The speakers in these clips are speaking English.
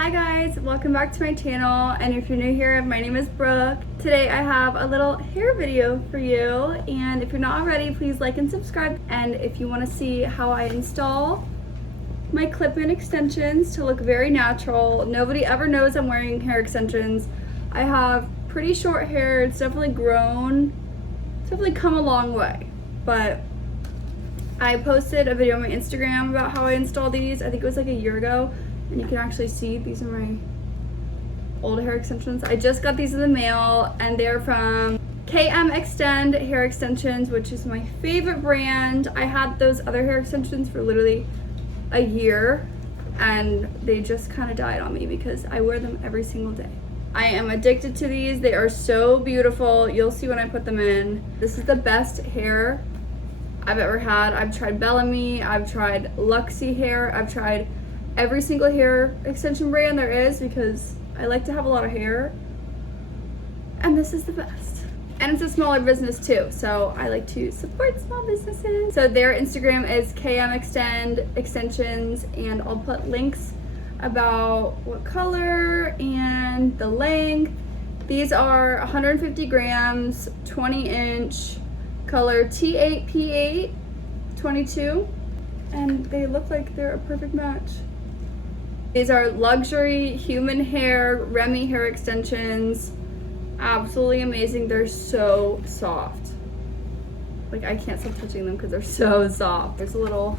Hi guys, welcome back to my channel, and if you're new here, my name is Brooke. Today I have a little hair video for you, and if you're not already, please like and subscribe. And if you want to see how I install my clip-in extensions to look very natural, nobody ever knows I'm wearing hair extensions. I have pretty short hair, it's definitely grown, it's definitely come a long way, but I posted a video on my Instagram about how I installed these. I think it was like a year ago. And you can actually see these are my old hair extensions. I just got these in the mail, and they're from KmXtend Hair Extensions, which is my favorite brand. I had those other hair extensions for literally a year, and they just kind of died on me because I wear them every single day. I am addicted to these. They are so beautiful. You'll see when I put them in. This is the best hair I've ever had. I've tried Bellamy, I've tried Luxie hair, I've tried every single hair extension brand there is because I like to have a lot of hair, and this is the best. And it's a smaller business too, so I like to support small businesses. So their Instagram is KmXtend Extensions, and I'll put links about what color and the length. These are 150 grams, 20-inch, color T8, P8, 22, and they look like they're a perfect match. These are luxury human hair, Remy hair extensions. Absolutely amazing. They're so soft. Like, I can't stop touching them because they're so soft. There's a little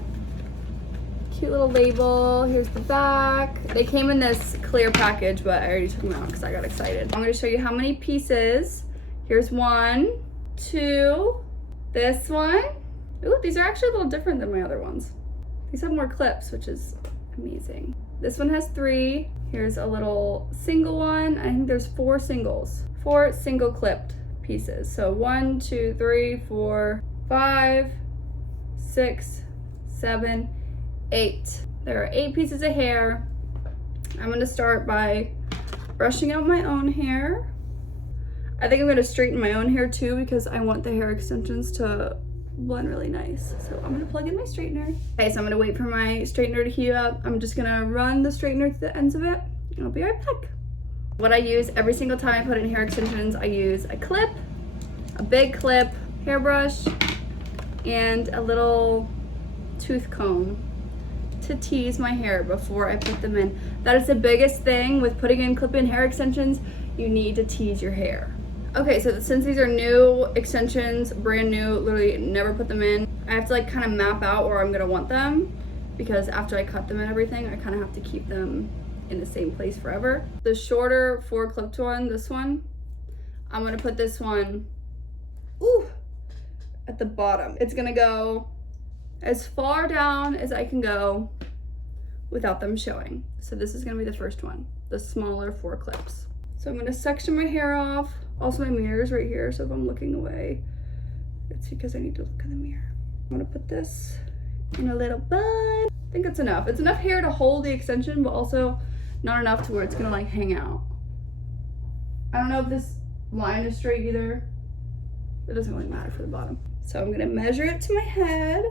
cute little label. Here's the back. They came in this clear package, but I already took them out because I got excited. I'm going to show you how many pieces. Here's 1, 2, this one. Ooh, these are actually a little different than my other ones. These have more clips, which is amazing. This one has 3. Here's a little single one. I think there's 4 singles. 4 single clipped pieces. So 1, 2, 3, 4, 5, 6, 7, 8. There are 8 pieces of hair. I'm gonna start by brushing out my own hair. I think I'm gonna straighten my own hair too because I want the hair extensions to blend really nice. So I'm gonna plug in my straightener. Okay, so I'm gonna wait for my straightener to heat up. I'm just gonna run the straightener to the ends of it, and I'll be right back. What I use every single time I put in hair extensions, I use a clip, a big clip, hairbrush, and a little tooth comb to tease my hair before I put them in. That is the biggest thing with putting in clip-in hair extensions. You need to tease your hair. Okay, so since these are new extensions, brand new, literally never put them in, I have to like kind of map out where I'm gonna want them, because after I cut them and everything, I kind of have to keep them in the same place forever. The shorter 4-clipped one, this one, I'm gonna put this one, at the bottom. It's gonna go as far down as I can go without them showing. So this is gonna be the first one, the smaller 4 clips. So I'm gonna section my hair off. Also, my mirror's right here, so if I'm looking away, it's because I need to look in the mirror. I'm gonna put this in a little bun. I think it's enough. It's enough hair to hold the extension, but also not enough to where it's gonna like hang out. I don't know if this line is straight either. It doesn't really matter for the bottom. So I'm gonna measure it to my head.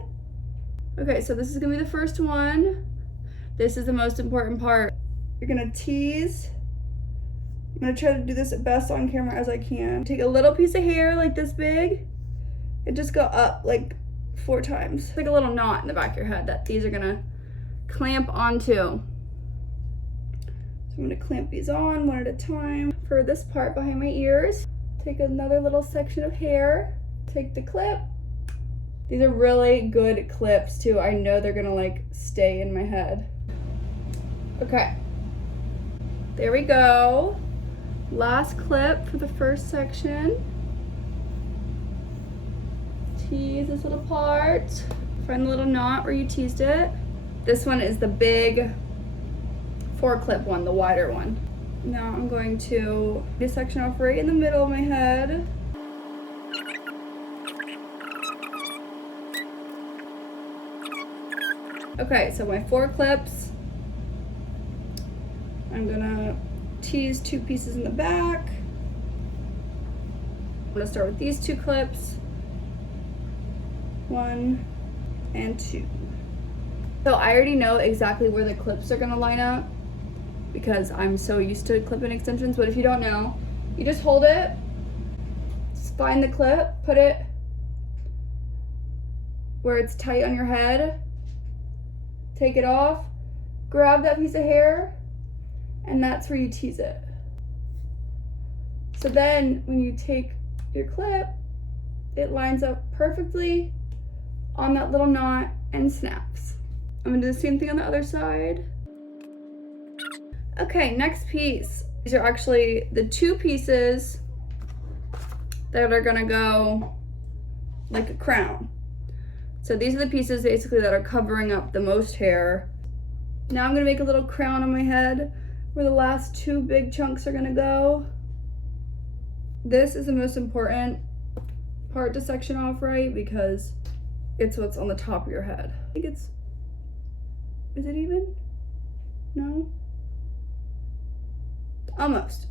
Okay, so this is gonna be the first one. This is the most important part. You're gonna tease. I'm gonna try to do this best on camera as I can. Take a little piece of hair like this big and just go up like 4 times. It's like a little knot in the back of your head that these are gonna clamp onto. So I'm gonna clamp these on one at a time. For this part behind my ears, take another little section of hair, take the clip. These are really good clips too. I know they're gonna like stay in my head. Okay, there we go. Last clip for the first section. Tease this little part. Find the little knot where you teased it. This one is the big 4-clip one, the wider one. Now I'm going to get a section off right in the middle of my head. Okay, so my 4 clips. I'm gonna tease 2 pieces in the back. I'm gonna start with these 2 clips. 1 and 2. So I already know exactly where the clips are gonna line up. because I'm so used to clip-in extensions. But if you don't know, you just hold it, just find the clip, put it where it's tight on your head, take it off, grab that piece of hair, and that's where you tease it. So then when you take your clip, it lines up perfectly on that little knot and snaps. I'm gonna do the same thing on the other side. Okay, next piece. These are actually the two pieces that are gonna go like a crown. So these are the pieces basically that are covering up the most hair. Now I'm gonna make a little crown on my head where the last two big chunks are gonna go. This is the most important part to section off right because it's what's on the top of your head. I think it's, is it even? No? Almost.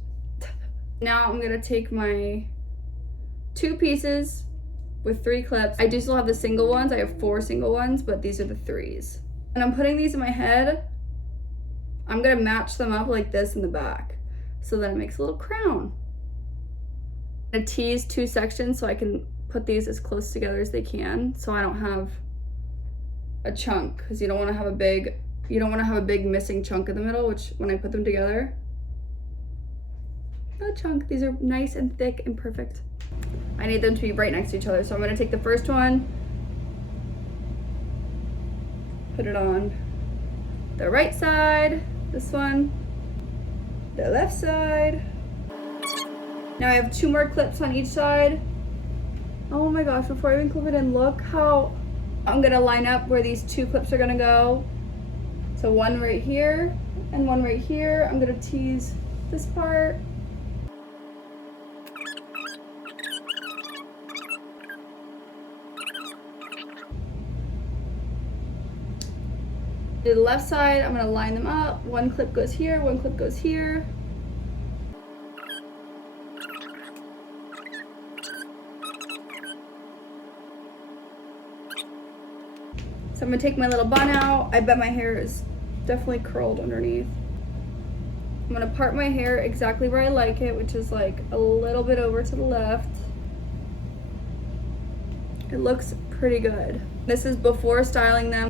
Now I'm gonna take my two pieces with 3 clips. I do still have the single ones. I have 4 single ones, but these are the 3s. And I'm putting these in my head. I'm gonna match them up like this in the back so that it makes a little crown. I'm gonna tease 2 sections so I can put these as close together as they can so I don't have a chunk, because you don't want to have a big missing chunk in the middle, which when I put them together, no chunk. These are nice and thick and perfect. I need them to be right next to each other, so I'm going to take the first one, put it on the right side, this one, the left side. Now I have 2 more clips on each side. Oh my gosh, before I even clip it in, look how I'm gonna line up where these 2 clips are gonna go. So one right here and one right here. I'm gonna tease this part. To the left side, I'm gonna line them up. One clip goes here, one clip goes here. So I'm gonna take my little bun out. I bet my hair is definitely curled underneath. I'm gonna part my hair exactly where I like it, which is like a little bit over to the left. It looks pretty good. This is before styling them.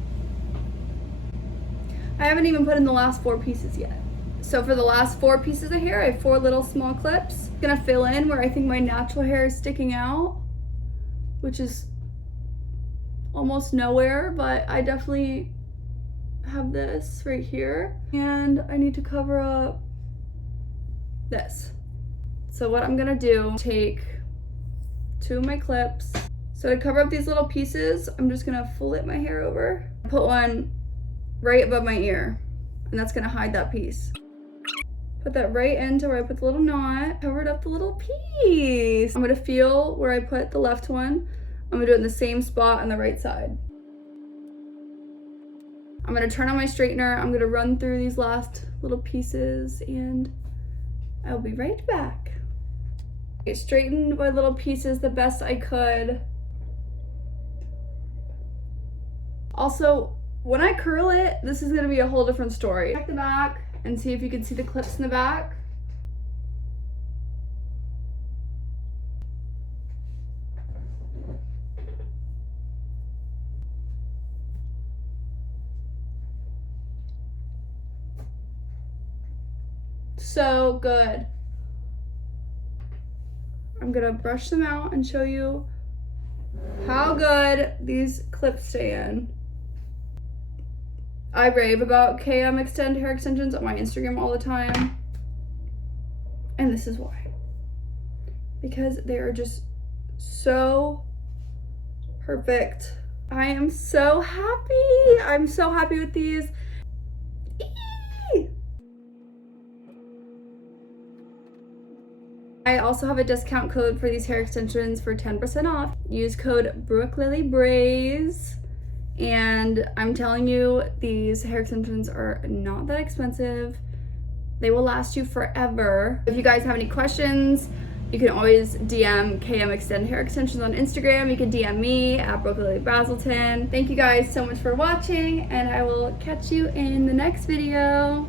I haven't even put in the last 4 pieces yet. So for the last 4 pieces of hair, I have 4 little small clips. I'm gonna fill in where I think my natural hair is sticking out, which is almost nowhere, but I definitely have this right here. And I need to cover up this. So what I'm gonna do, take 2 of my clips. So to cover up these little pieces, I'm just gonna flip my hair over. Put one right above my ear, and that's gonna hide that piece. Put that right into where I put the little knot, covered up the little piece. I'm gonna feel where I put the left one. I'm gonna do it in the same spot on the right side. I'm gonna turn on my straightener. I'm gonna run through these last little pieces and I'll be right back. I straightened my little pieces the best I could. Also, when I curl it, this is gonna be a whole different story. Check the back and see if you can see the clips in the back. So good. I'm gonna brush them out and show you how good these clips stay in. I rave about KmXtend Hair Extensions on my Instagram all the time. And this is why. Because they are just so perfect. I am so happy. I'm so happy with these. Eee! I also have a discount code for these hair extensions for 10% off. Use code BROOKE LILY BRAZE. And I'm telling you, these hair extensions are not that expensive. They will last you forever. If you guys have any questions, you can always DM KmXtend Hair Extensions on Instagram. You can DM me at BROOKE LILY BRAZELTON. Thank you guys so much for watching, and I will catch you in the next video.